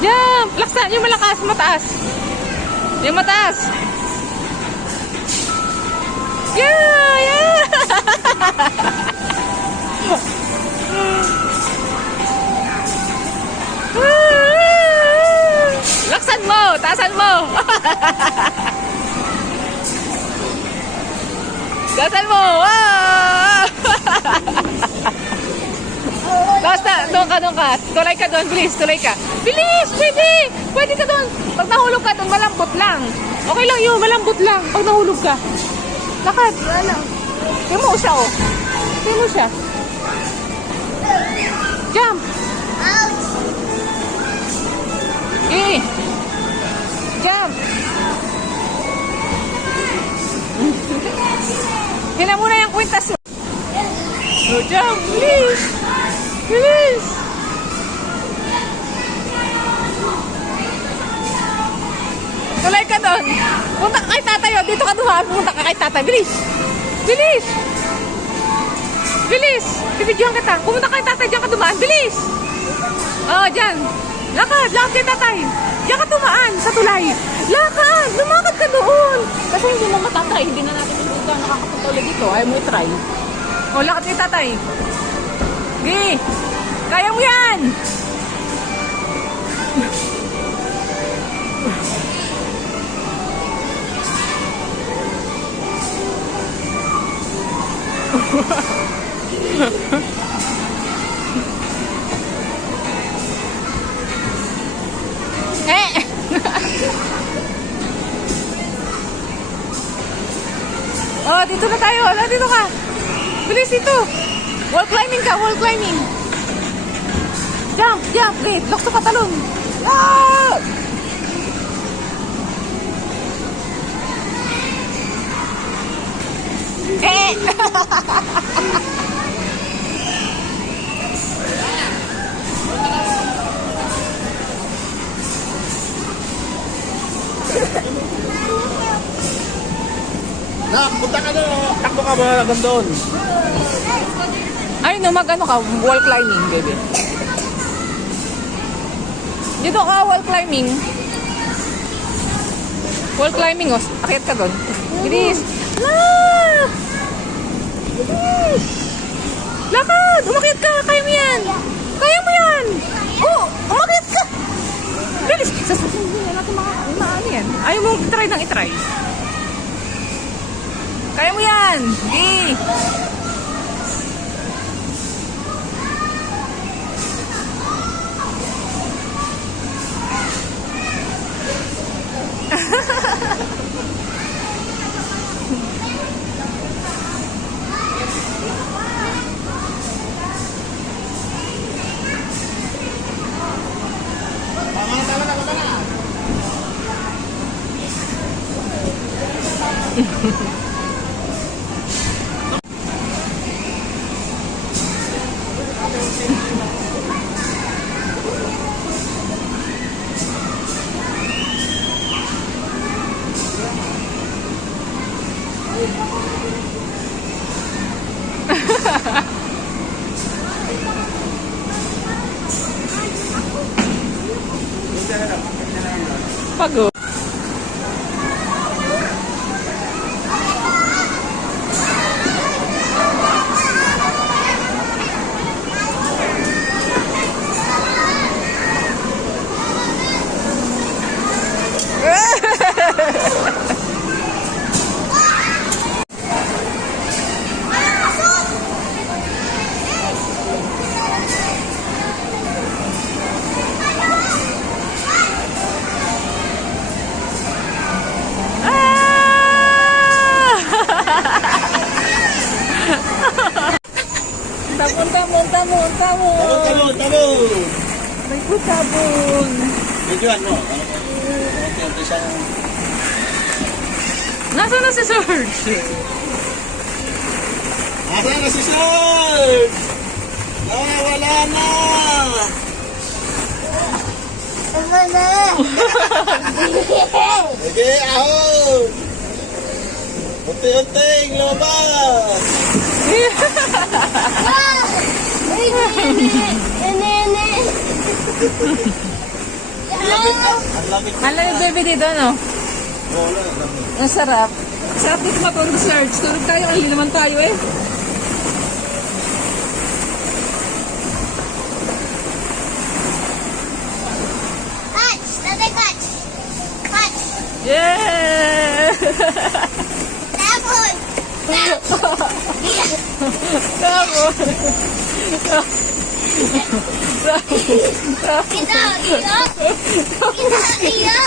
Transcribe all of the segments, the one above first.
Jump! Laksan! Yung malakas, mataas. Yung mataas. Yeah! Yeah! Laksan mo! Taasan mo! Taasan mo! Wow! Basta, doon ka. Tulay ka doon, bilis, tulay ka. Bilis! Pwede! Pwede ka doon. Pag nahulog ka doon, malambot lang. Okay lang yun, malambot lang. Pag nahulog ka. Lakad. Tingnan mo siya, oh. Tingnan mo siya. Jump! Eh! Jump! Hila muna yung kwintas. So, jump! Bilis! Bilis! Tulay ka doon. Punta ka kay tatay. Oh. Dito ka dumaan. Punta ka kay tatay. Bilis! Bilis! Bilis! Bibidyohan kita. Pumunta ka kay tatay. Diyan ka dumaan. Bilis! Oh, dyan. Lakad. Lakad kay tatay. Diyan ka dumaan sa tulay. Lakad! Lumakad ka doon. Kasi hindi mo matatry. Hindi na natin dito nakakapunta ulit dito. Ayaw mo i-try. Oh, lakad kay tatay. Gi! Kaya mo yan! Oh, dito na tayo. Dito ka. Bilis dito. Wall climbing ka, wall climbing. Jump, jump. Wait, lock sa patalon. Ah! Na, punta ka doon. Takbo ka ba hanggang doon? Ay, no, mag-ano ka, wall climbing, baby. Dito ka, wall climbing. Wall climbing, oh. Akyat ka doon. Bilis. Ah! Bilis. Lakad! Umakyat ka! Kaya mo yan! Kaya mo yan! Oh! Umakyat ka! Bilis! Sasabihin natin ano yan. Ayaw mo try nang itry. Kaya mo yan! Di! Pagod. Tabon. May po tabon. Videoan mo. Unti-unti siyang... Nasaan na si Serge? Nasaan na si Serge? Wala na! Sige, ahon! Unti-unting lumabas! Ang lamig. Ang lamig baby dito, no? Wala, ang lamig. Ang sarap. Sarap dito matulog, Serge. Tulog tayo, ay naman tayo eh. Catch! Tatay, catch! Catch! Yeah! Tapon! Tapos. Kita, iya! Kita, iya!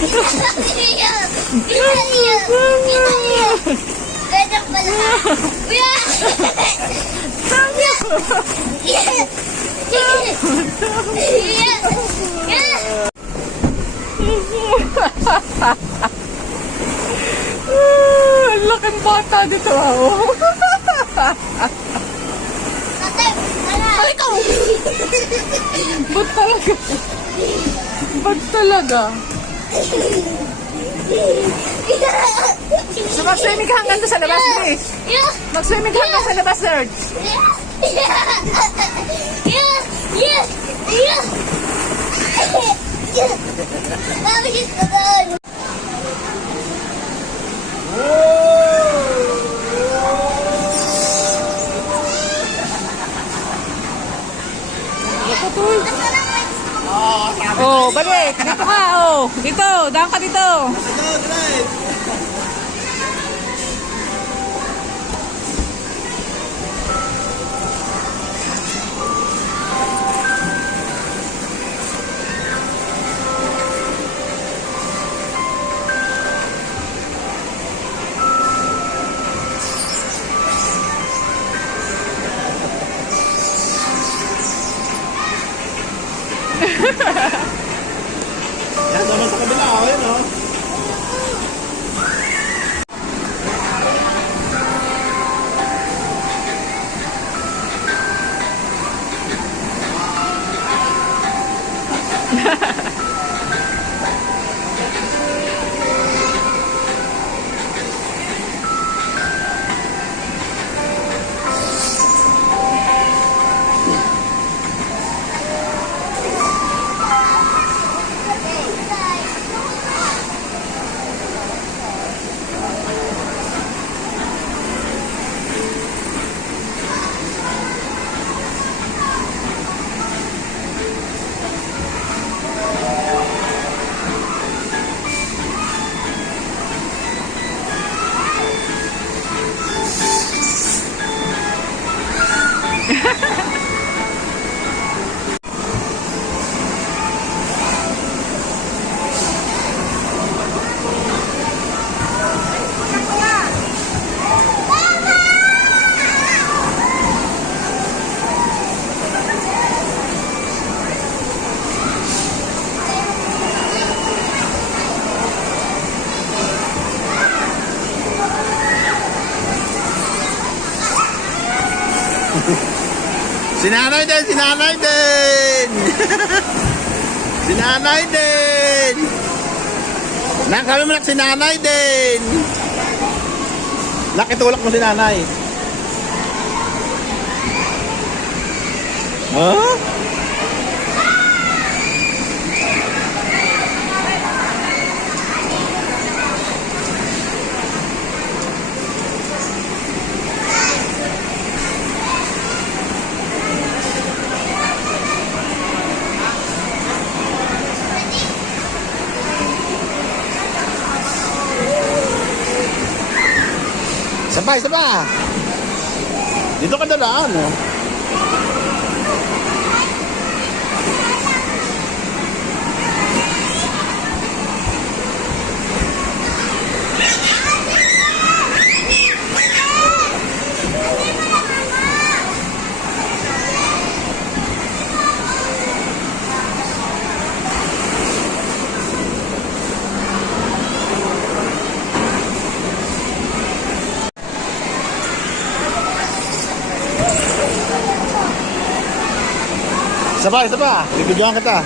Kita, iya! Kita, iya! Kita, iya! Ganyan pala! Kuya! Iya! Iya! Iya! Ang laking bata dito, oh. Tatay, wala! Ikaw! Ba't talaga? Ba't talaga? So, mag-swimming ka hanggang doon sa labas, please. Iya! Mag-swimming ka hanggang sa labas, Serge. Iya! Iya! Iya! Iya! Iya! Bakit ka doon? Oh, balik. Dito ka, oh. Dito, daan ka dito. Go, drive. Yan naman sa kabila, oh, yun, oh. Sinanay din! Sinanay din! Sinanay din! Nak, kami mo nak sinanay din! Nak, itulak mo sinanay. Huh? Sabay, sabay. Dito ka dalaan, oh. Sabay, sabay. Bibigyan kita.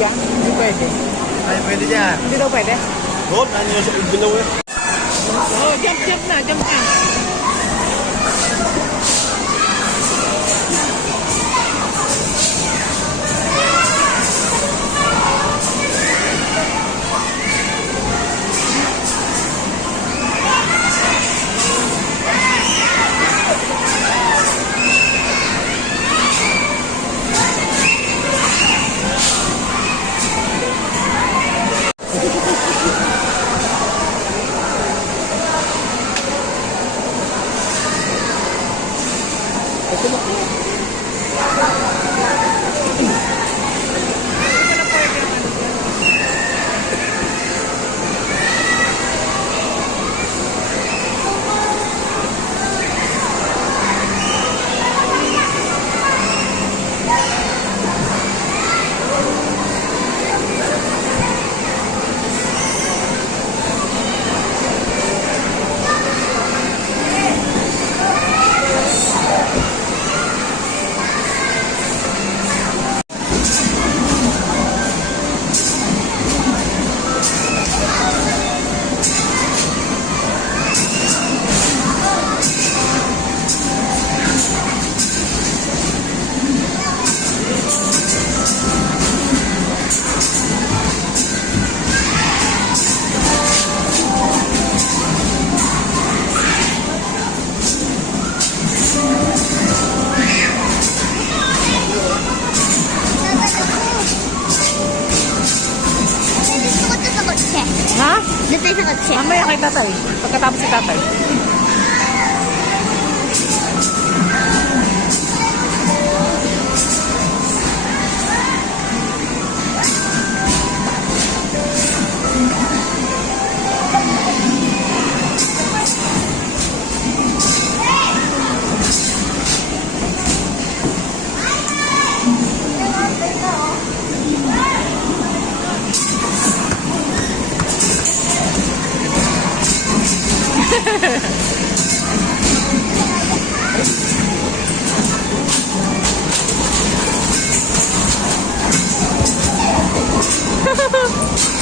yan? Hindi pwede. Ay, pwede dyan. Hindi daw pwede. Doon, ano yung sa igbilaw eh. Oh, jump na, jump na. Gusto ko to sa kotse. Ha? Dito sa kotse. Mamaya kay tatay. Pagkatapos si tatay.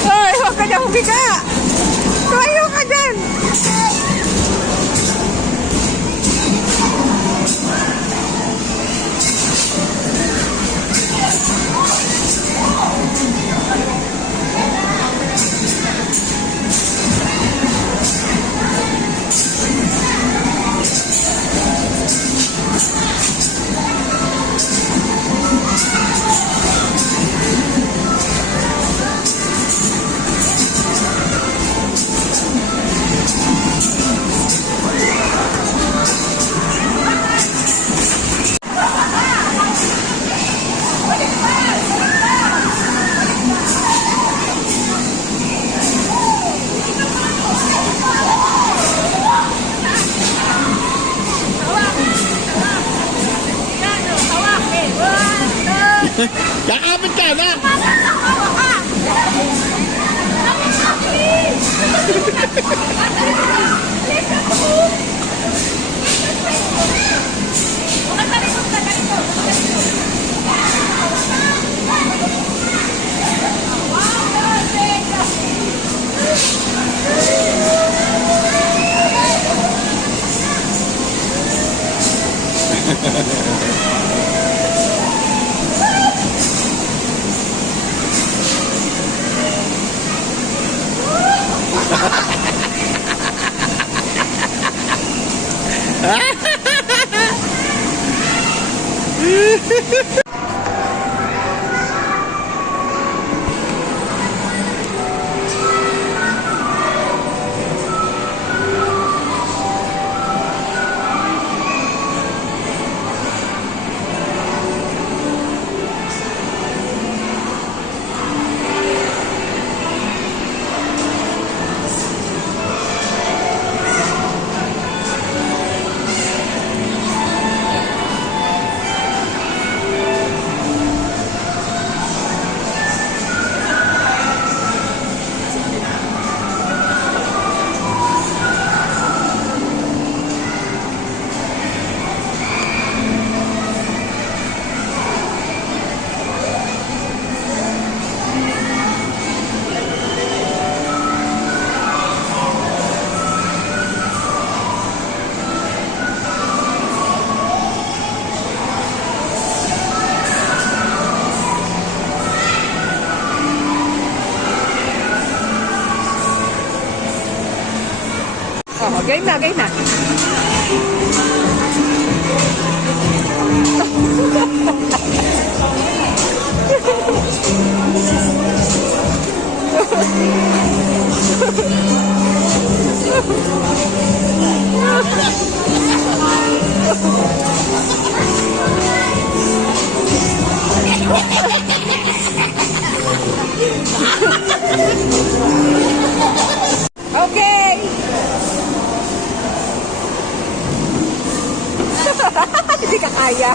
Ay, huwag ka dyan humiga! Tumayo ka dyan! Kakapit ka na! Game na, game na. Okay. Hindi ka kaya.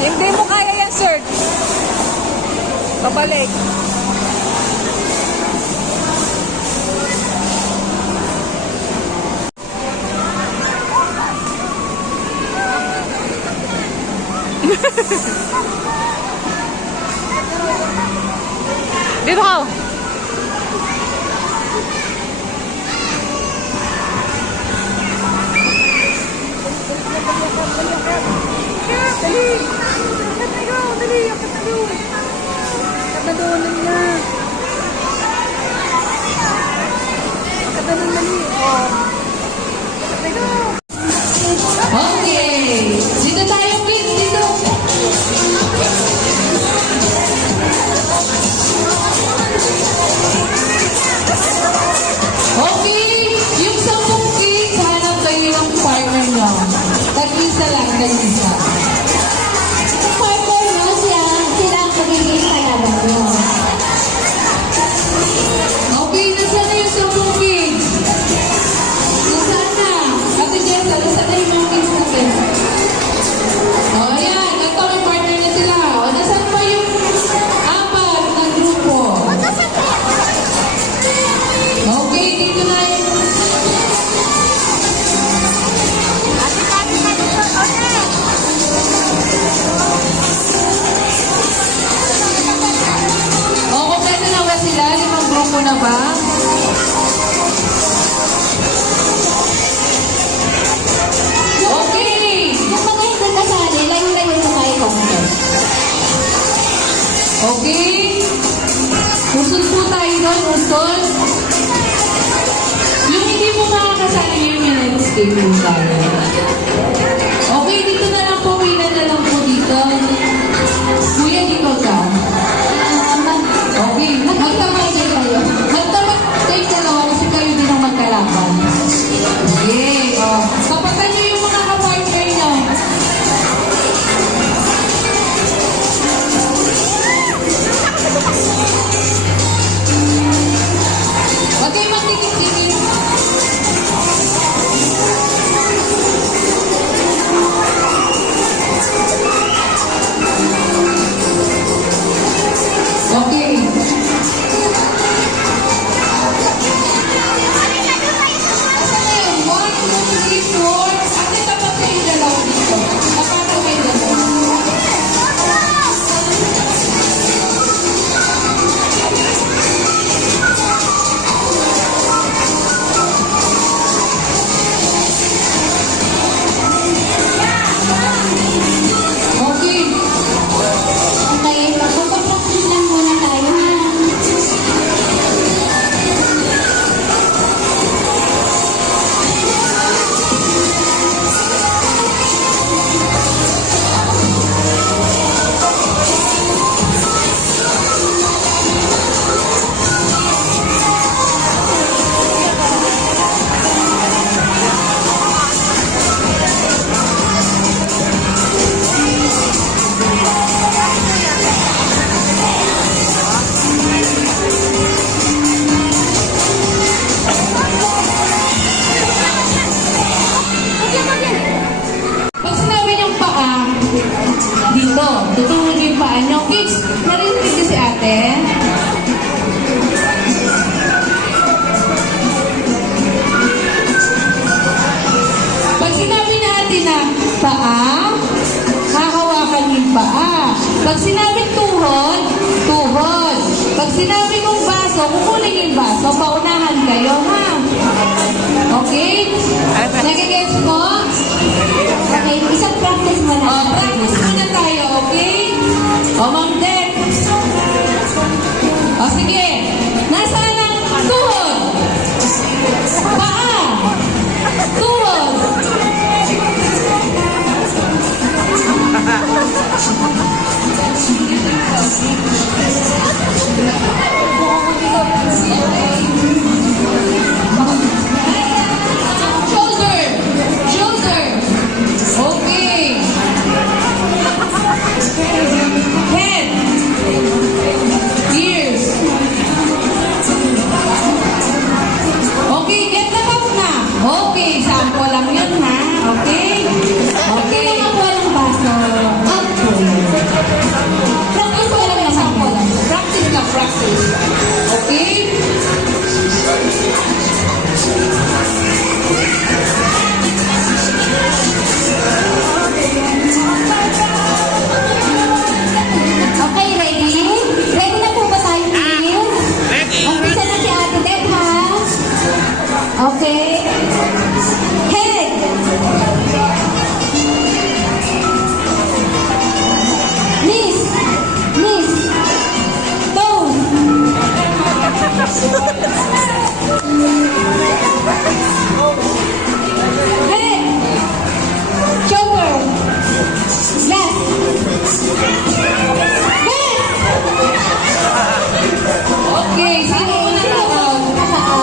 Hindi mo kaya yan, sir. Pabalik. Dito ka. Dali. Dali. Katalonan niya. Katalonan dali. Okay. Dito tayo, kids. Dito. Okay. Yung 10 kids, hanap kayo ng partner nyo. Tag-isa lang, tag-isa. Partner mo siya. Sila ang magiging kalaban mo. Okay, nasaan na yung 10 kids? Nasaan na? Ate Jessa, nasaan na yung mga kids natin? O, ayan. Ito, may partner na sila. O, nasaan pa yung 4 na grupo? Okay, dito na yung... O, kompleto na ba sila? 5 grupo na ba? Okay! Yung mga hindi kasali, layo-layo mo kayo content. Okay? Usod po tayo doon, usod. Yung hindi mo makakasali yung escape po tayo. Okay, dito na lang po, wala na lang po dito. Kuya, dito ka. Okay, magtabay kayo. Magtabay kayo dalawa kasi kayo din ang magkalaban. Okay, kapatan niyo yung mga kapartner niyo. Okay, magdikit-dikit. Okay. 1, 2, 3, 4. Ate, tapat kayo dalawa dito. Tapatan kayo dalawa. Okay. Okay, magpapractice lang muna tayo ha. Pag sinabi niyong paa, dito, tutulog yung paa niyo. Kids, narinig ko si ate. Pag sinabi natin na paa, hahawakan yung paa. Pag sinabi tuhod, tuhod. Pag sinabi mong baso, kukunin yung baso, paunahan kayo, ha? Okay? Nagigets mo? Okay, isang practice muna. Practice muna tayo, okay? O, Ma'am Dek. O, sige. Nasaan Okay? Head. Knees. Knees. Toes. Head. Shoulder. Left. Head. Okay, sino unang kakao?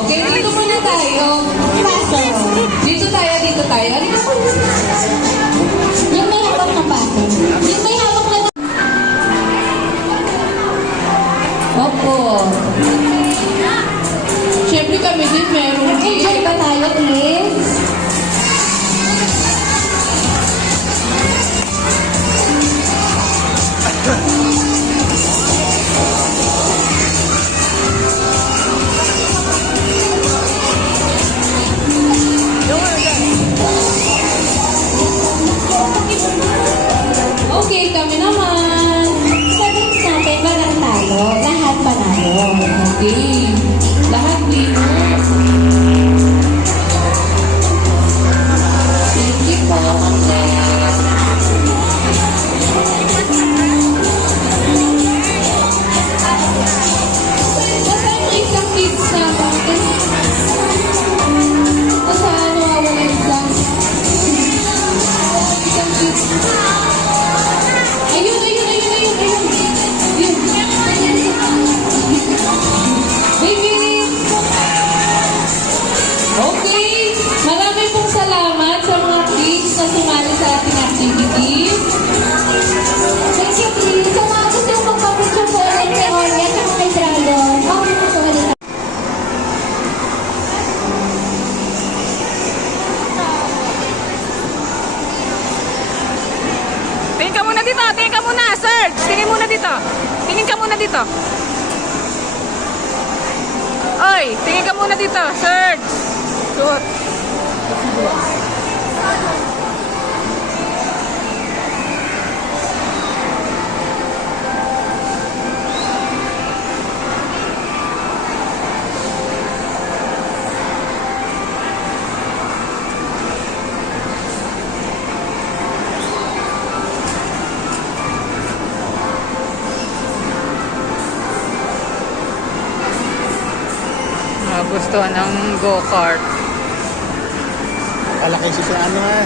Okay, dito muna tayo. Dito tayo, dito tayo. Halika po. Yung may hawak na baso. Yung may hawak na Opo. Siyempre kami din meron enjoy ba tayo, please? Okay, kami naman. Sabihin natin, walang talo. Lahat panalo. Okay. Lahat winner. Thank you po, Ma'am. Nasaan yung isang kids natin? Nasaan nawawala yung isang? Isang kids. Ayun, ayun, ayun, ayun, ayun. Yun. Baby! Okay. Marami pong salamat sa mga kids na sumali sa ating activity. Thank you, please. Sa mga gusto yung magpapicture po ulit kay Olya at kay Dragon, okay po sa ulit. Tingin ka muna dito. Tingin ka muna, Serge. Tingin muna dito. Tingin ka muna dito. Oy, tingin ka muna dito, Serge. Good. Gusto ng go-kart. Palaki siya sa ano ha.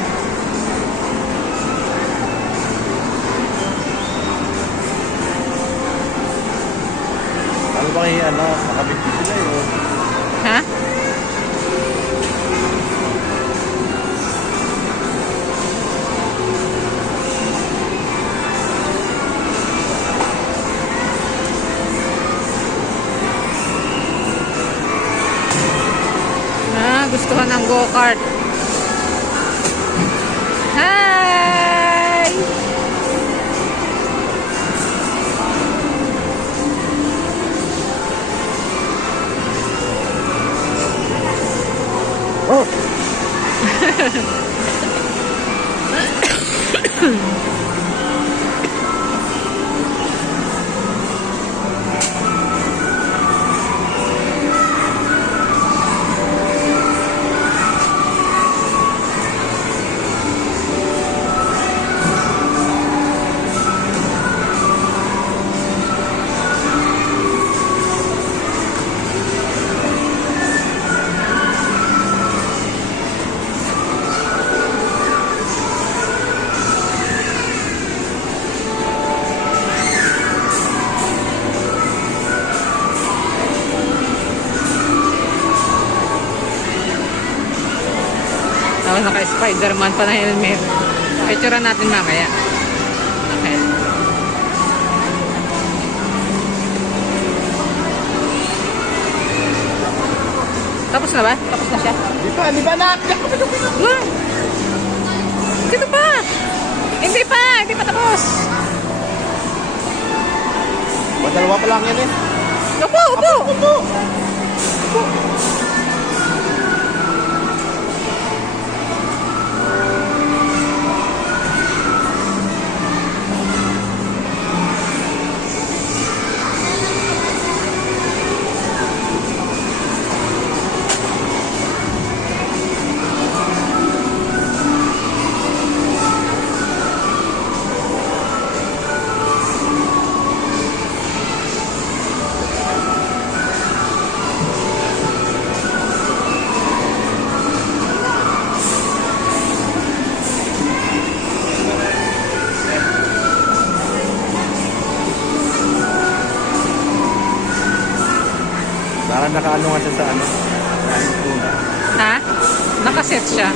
Ano ba kayo ano, nakabit sila yun. Ha? Gustuhan ng go-kart. Hi! Oh! Tapos naka-Spider-Man pa na helmet. Picturean natin mamaya. Okay. Tapos na ba? Tapos na siya? Di ba na? Wala. Dito pa. Hindi pa. Hindi pa tapos. Dalawa pa lang yan eh. Upo, upo. Upo! nakaano nga siya sa ano. Ha? Nakaset siya.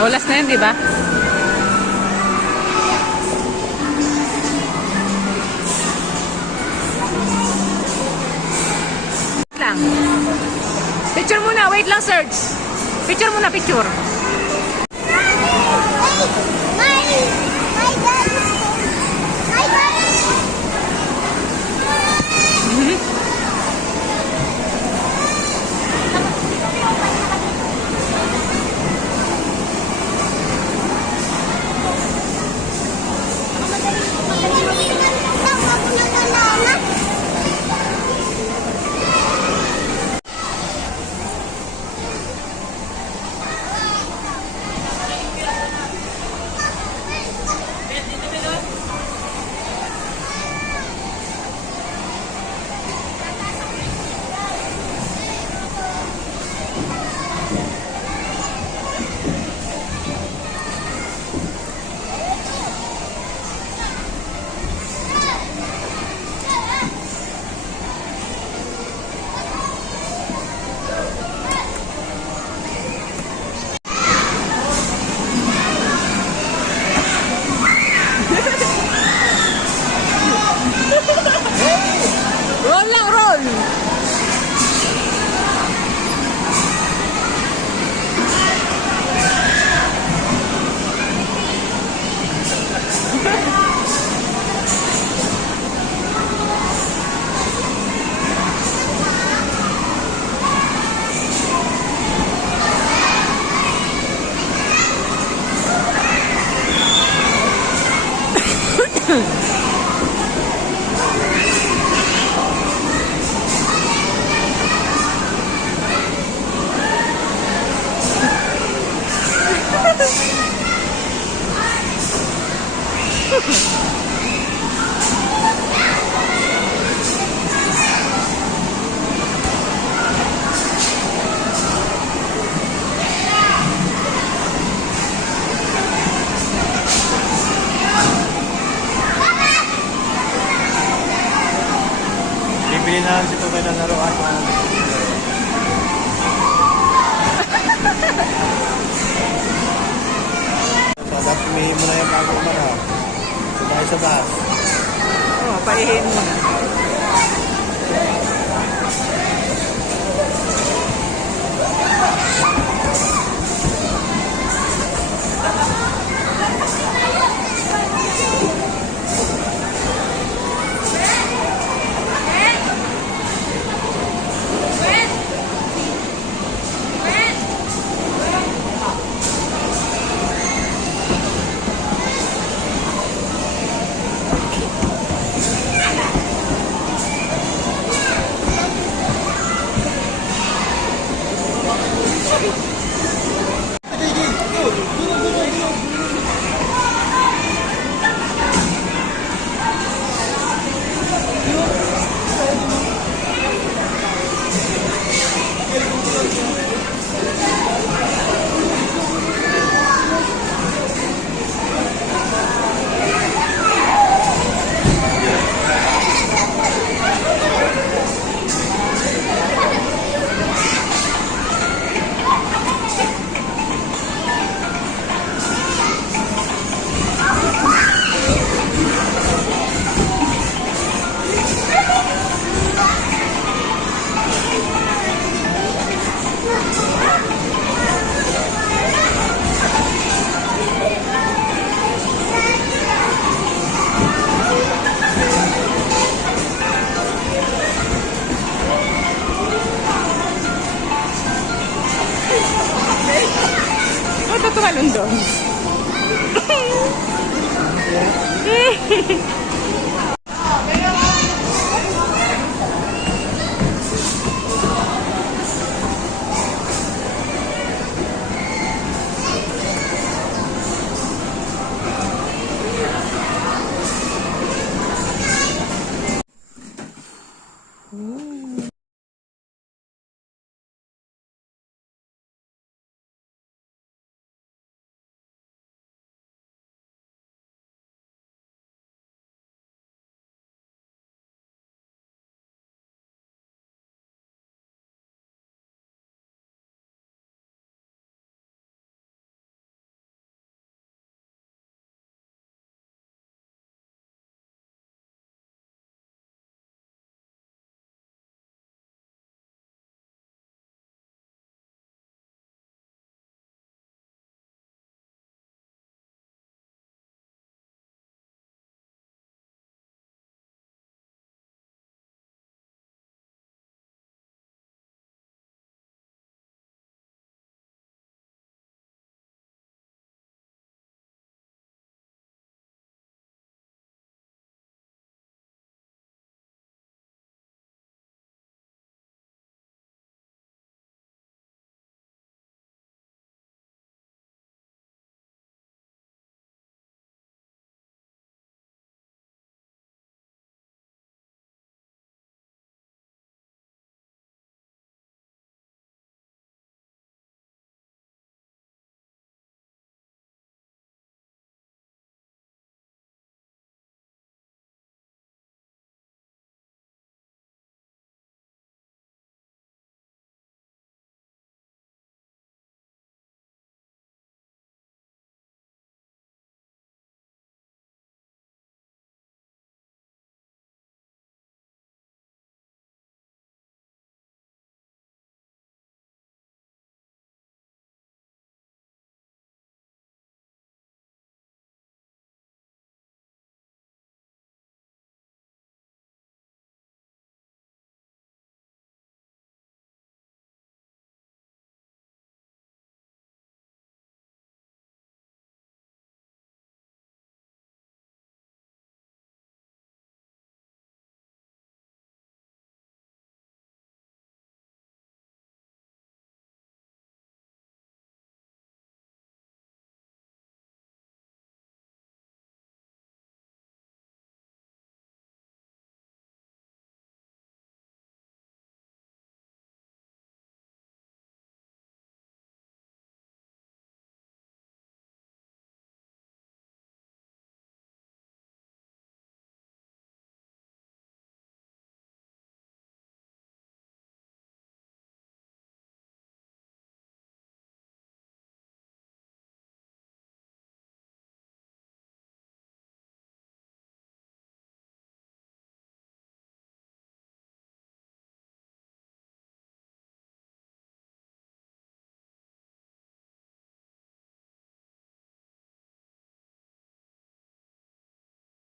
Olas na yun, di ba? Lang. Picture muna. Wait lang, Serge. Picture muna, picture. Roll lang, roll! Bibili na lang si Tutoy ng laruan. So, dapat umihin mo na yung bago mo na. So, dahil sa taas. Oh, paihin mo na. Ano tumalon doon?